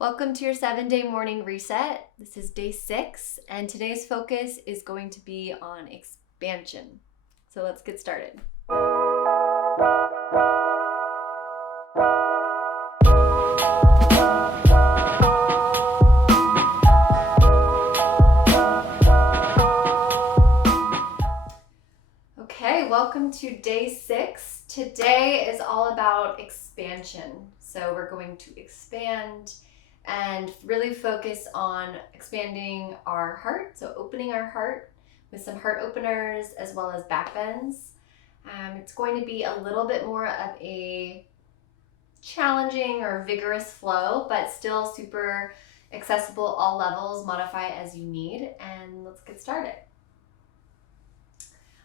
Welcome to your 7-day morning reset. This is day 6, and today's focus is going to be on expansion. So let's get started. Okay, welcome to day 6. Today is all about expansion. So we're going to expand and really focus on expanding our heart, so opening our heart with some heart openers as well as backbends. It's going to be a little bit more of a challenging or vigorous flow, but still super accessible, all levels, modify as you need, and let's get started.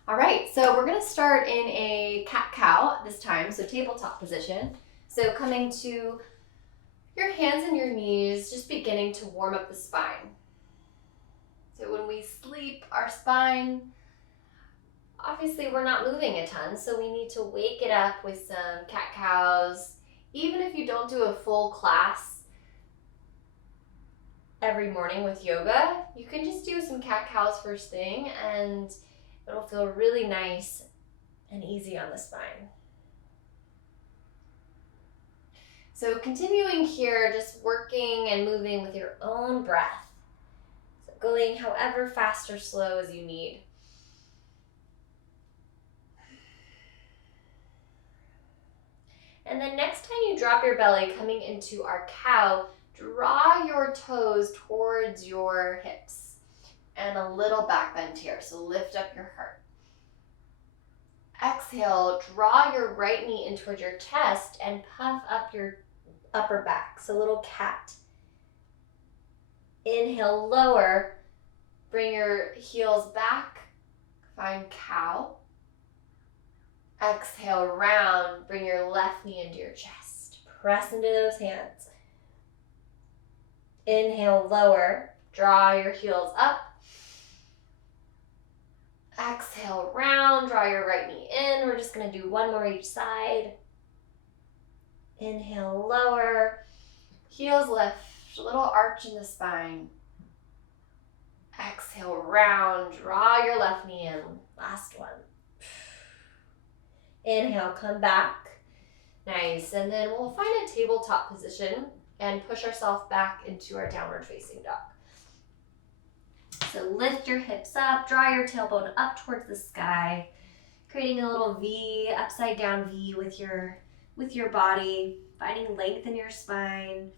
All right, so we're gonna start in a cat-cow this time, so tabletop position. So coming to your hands and your knees, just beginning to warm up the spine. So when we sleep, our spine, obviously we're not moving a ton, so we need to wake it up with some cat-cows. Even if you don't do a full class every morning with yoga, you can just do some cat-cows first thing and it'll feel really nice and easy on the spine. So continuing here, just working and moving with your own breath. So going however fast or slow as you need. And then next time you drop your belly, coming into our cow, draw your toes towards your hips and a little back bend here. So lift up your heart. Exhale, draw your right knee in towards your chest and puff up your upper back, so little cat. Inhale, lower, bring your heels back, find cow. Exhale, round, bring your left knee into your chest. Press into those hands. Inhale, lower, draw your heels up. Exhale, round, draw your right knee in. We're just gonna do one more each side. Inhale, lower, heels lift, a little arch in the spine. Exhale, round, draw your left knee in. Last one. Inhale, come back. Nice, and then we'll find a tabletop position and push ourselves back into our downward facing dog. So lift your hips up, draw your tailbone up towards the sky, creating a little V, upside down V with your body, finding length in your spine.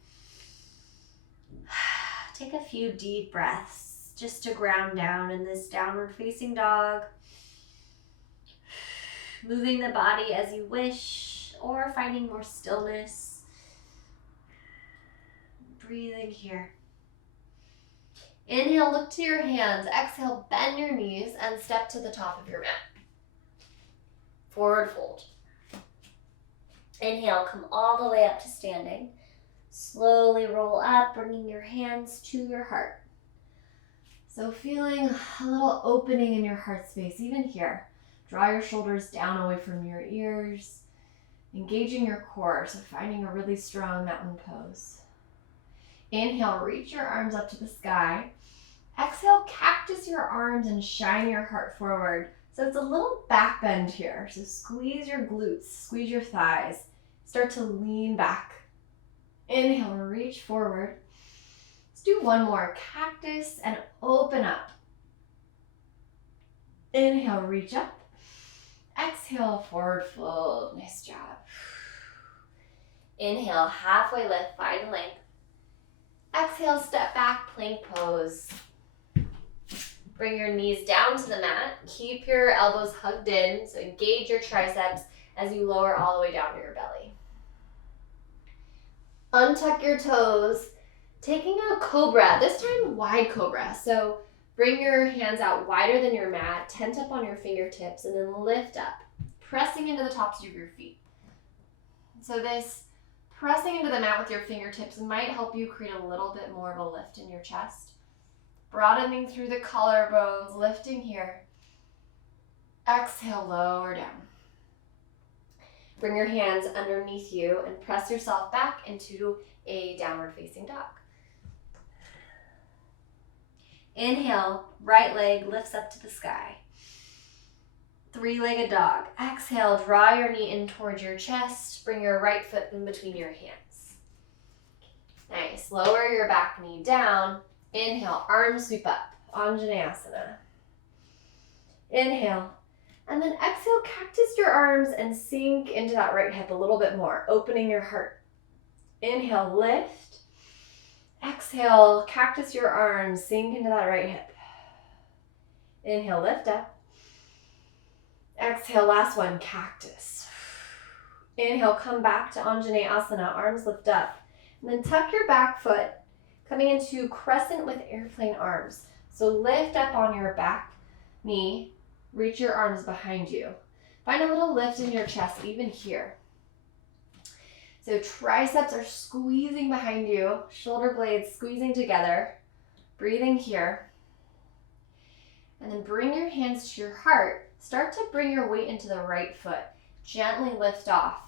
Take a few deep breaths just to ground down in this downward facing dog. Moving the body as you wish or finding more stillness. Breathing here. Inhale, look to your hands. Exhale, bend your knees and step to the top of your mat. Forward fold. Inhale, come all the way up to standing. Slowly roll up, bringing your hands to your heart. So feeling a little opening in your heart space, even here. Draw your shoulders down away from your ears, engaging your core, so finding a really strong mountain pose. Inhale, reach your arms up to the sky. Exhale, cactus your arms and shine your heart forward. So it's a little back bend here. So squeeze your glutes, squeeze your thighs. Start to lean back. Inhale, reach forward. Let's do one more. Cactus and open up. Inhale, reach up. Exhale, forward fold. Nice job. Inhale, halfway lift, find length. Exhale, step back, plank pose. Bring your knees down to the mat. Keep your elbows hugged in, so engage your triceps as you lower all the way down to your belly. Untuck your toes, taking a cobra, this time wide cobra. So bring your hands out wider than your mat, tent up on your fingertips, and then lift up, pressing into the tops of your feet. So this pressing into the mat with your fingertips might help you create a little bit more of a lift in your chest. Broadening through the collarbones, lifting here. Exhale, lower down. Bring your hands underneath you and press yourself back into a downward facing dog. Inhale, right leg lifts up to the sky. Three-legged dog. Exhale, draw your knee in towards your chest. Bring your right foot in between your hands. Nice. Lower your back knee down. Inhale, arms sweep up. Anjaneyasana. Inhale. And then exhale, cactus your arms and sink into that right hip a little bit more, opening your heart. Inhale, lift. Exhale, cactus your arms, sink into that right hip. Inhale, lift up. Exhale, last one, cactus. Inhale, come back to Anjaneyasana, arms lift up. And then tuck your back foot, coming into crescent with airplane arms. So lift up on your back knee, reach your arms behind you. Find a little lift in your chest, even here. So triceps are squeezing behind you, shoulder blades squeezing together, breathing here. And then bring your hands to your heart. Start to bring your weight into the right foot. Gently lift off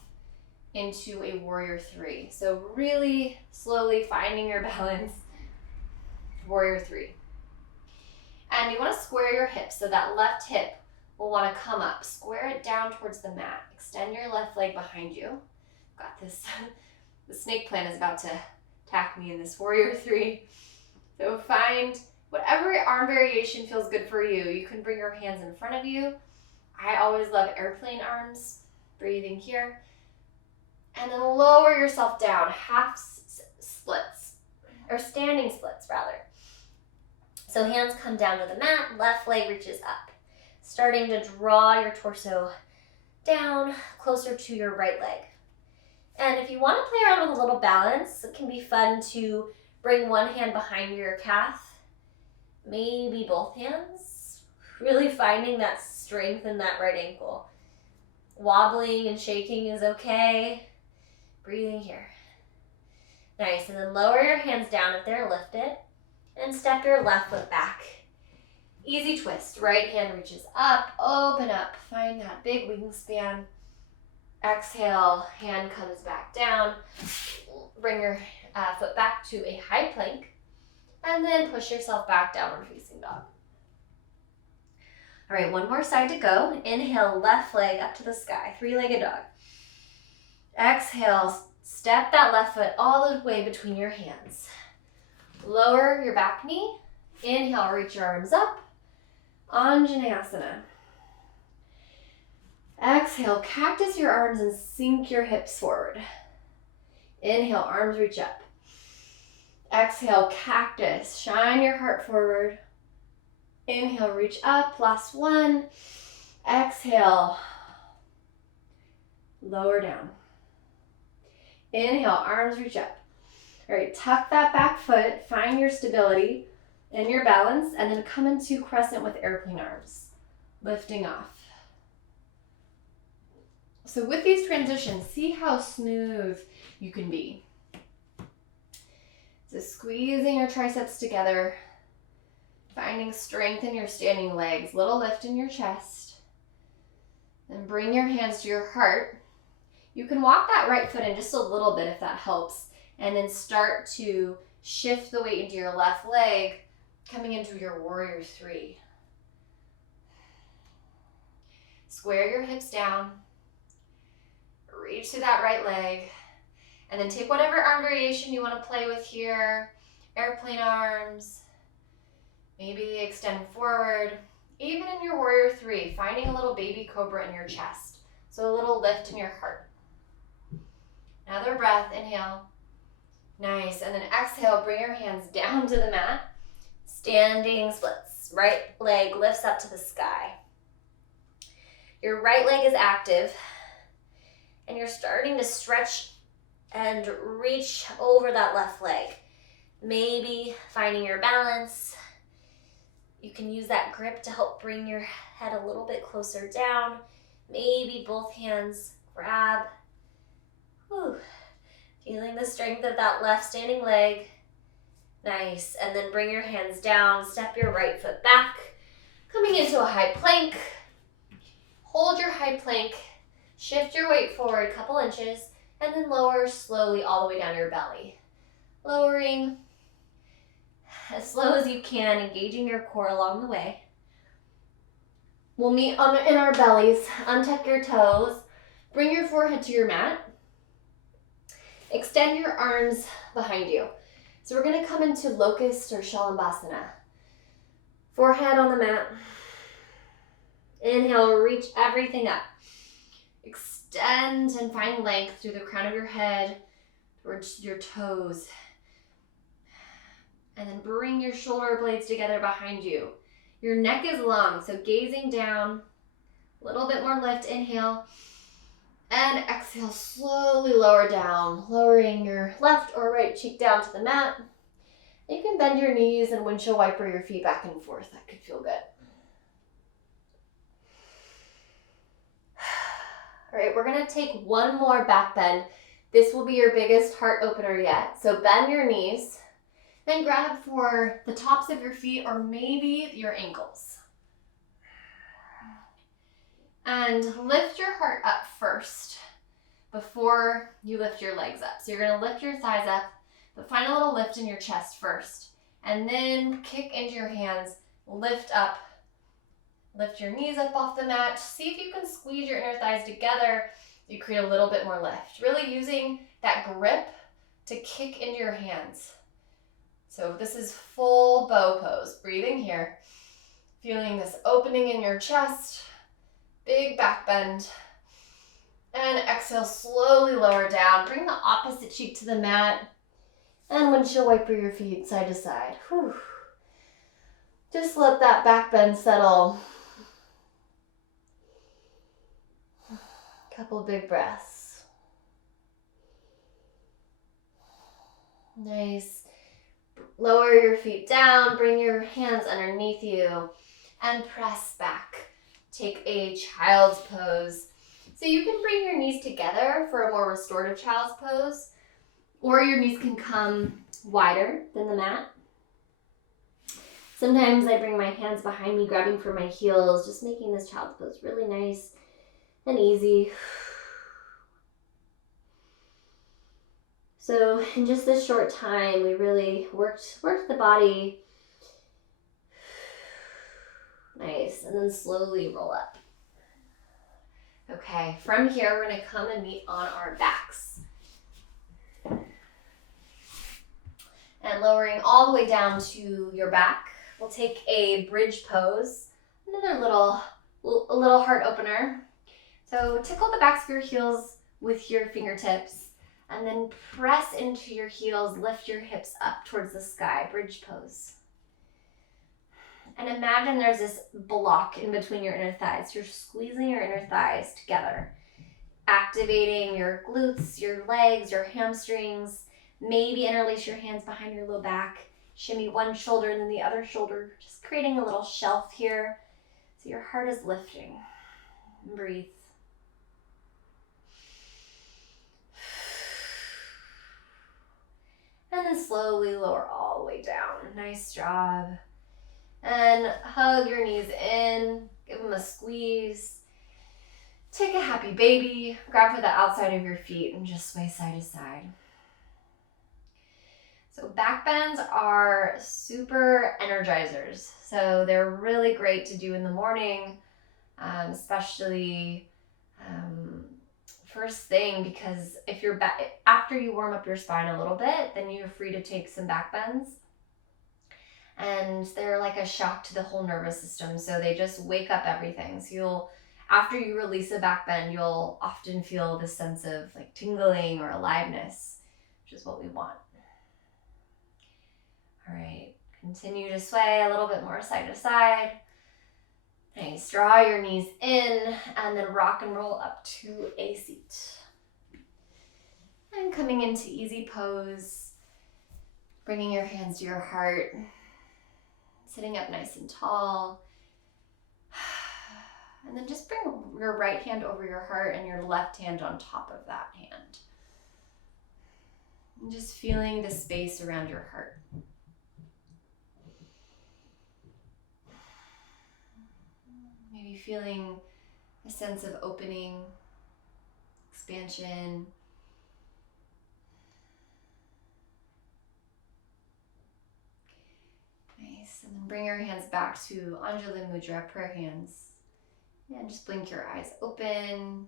into a warrior three. So really slowly finding your balance. Warrior three. And you want to square your hips, so that left hip will want to come up. Square it down towards the mat. Extend your left leg behind you. Got this. The snake plant is about to attack me in this warrior three. So find whatever arm variation feels good for you. You can bring your hands in front of you. I always love airplane arms. Breathing here. And then lower yourself down, half splits, or standing splits rather. So hands come down to the mat, left leg reaches up. Starting to draw your torso down closer to your right leg. And if you want to play around with a little balance, it can be fun to bring one hand behind your calf, maybe both hands, really finding that strength in that right ankle. Wobbling and shaking is okay. Breathing here. Nice, and then lower your hands down if they're lifted, and step your left foot back. Easy twist, right hand reaches up, open up, find that big wingspan. Exhale, hand comes back down. Bring your foot back to a high plank, and then push yourself back, downward facing dog. All right, one more side to go. Inhale, left leg up to the sky, three-legged dog. Exhale, step that left foot all the way between your hands. Lower your back knee. Inhale, reach your arms up. Anjaneyasana. Exhale, cactus your arms and sink your hips forward. Inhale, arms reach up. Exhale, cactus, shine your heart forward. Inhale, reach up, last one. Exhale, lower down. Inhale, arms reach up. All right, tuck that back foot, find your stability and your balance, and then come into crescent with airplane arms, lifting off. So with these transitions, see how smooth you can be. So squeezing your triceps together, finding strength in your standing legs, little lift in your chest. Then bring your hands to your heart. You can walk that right foot in just a little bit if that helps, and then start to shift the weight into your left leg, coming into your warrior three. Square your hips down, reach to that right leg, and then take whatever arm variation you want to play with here. Airplane arms, maybe they extend forward. Even in your warrior three, finding a little baby cobra in your chest. So a little lift in your heart. Another breath, inhale. Nice, and then exhale, bring your hands down to the mat. Standing splits, right leg lifts up to the sky. Your right leg is active, and you're starting to stretch and reach over that left leg. Maybe finding your balance. You can use that grip to help bring your head a little bit closer down. Maybe both hands grab. Whew. Feeling the strength of that left standing leg. Nice. And then bring your hands down. Step your right foot back. Coming into a high plank. Hold your high plank. Shift your weight forward a couple inches. And then lower slowly all the way down to your belly. lowering as slow as you can, engaging your core along the way. We'll meet in our bellies. Untuck your toes. Bring your forehead to your mat. Extend your arms behind you. So we're going to come into locust or shalabhasana. Forehead on the mat. Inhale, reach everything up. Extend and find length through the crown of your head towards your toes. And then bring your shoulder blades together behind you. Your neck is long, so gazing down. A little bit more lift, inhale. And exhale, slowly lower down, lowering your left or right cheek down to the mat. You can bend your knees and windshield wiper your feet back and forth. That could feel good. All right, we're gonna take one more back bend. This will be your biggest heart opener yet. So bend your knees, then grab for the tops of your feet or maybe your ankles. And lift your heart up first before you lift your legs up. So you're gonna lift your thighs up, but find a little lift in your chest first. And then kick into your hands, lift up, lift your knees up off the mat. See if you can squeeze your inner thighs together. You create a little bit more lift. Really using that grip to kick into your hands. So this is full bow pose. Breathing here. Feeling this opening in your chest. Big back bend. And exhale, slowly lower down. Bring the opposite cheek to the mat. And windshield wiper your feet side to side. Whew. Just let that back bend settle. Couple big breaths. Nice. Lower your feet down. Bring your hands underneath you. And press back. Take a child's pose. So you can bring your knees together for a more restorative child's pose, or your knees can come wider than the mat. Sometimes I bring my hands behind me, grabbing for my heels, just making this child's pose really nice and easy. So in just this short time, we really worked the body. Nice, and then slowly roll up. Okay, from here, we're gonna come and meet on our backs. And lowering all the way down to your back, we'll take a bridge pose. Another a little heart opener. So tickle the backs of your heels with your fingertips, and then press into your heels, lift your hips up towards the sky, bridge pose. And imagine there's this block in between your inner thighs. You're squeezing your inner thighs together, activating your glutes, your legs, your hamstrings. Maybe interlace your hands behind your low back. Shimmy one shoulder and then the other shoulder, just creating a little shelf here so your heart is lifting. And breathe. And then slowly lower all the way down. Nice job. And hug your knees in, give them a squeeze. Take a happy baby, grab for the outside of your feet and just sway side to side. So back bends are super energizers. So they're really great to do in the morning, especially first thing, because if you're after you warm up your spine a little bit, then you're free to take some back bends. And they're like a shock to the whole nervous system. So they just wake up everything. So after you release a back bend, you'll often feel this sense of like tingling or aliveness, which is what we want. All right, continue to sway a little bit more side to side. Nice, draw your knees in and then rock and roll up to a seat. And coming into easy pose, bringing your hands to your heart. Sitting up nice and tall. And then just bring your right hand over your heart and your left hand on top of that hand. And just feeling the space around your heart. Maybe feeling a sense of opening, expansion. Nice. And then bring your hands back to Anjali Mudra, prayer hands. And just blink your eyes open.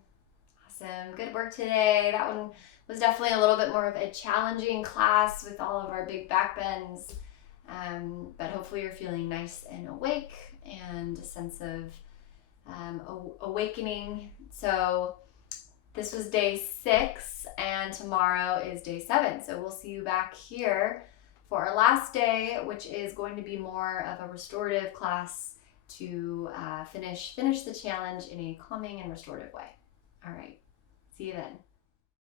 Awesome. Good work today. That one was definitely a little bit more of a challenging class with all of our big back bends. But hopefully you're feeling nice and awake and a sense of awakening. So this was day 6 and tomorrow is day 7. So we'll see you back here for our last day, which is going to be more of a restorative class to finish the challenge in a calming and restorative way. All right, see you then.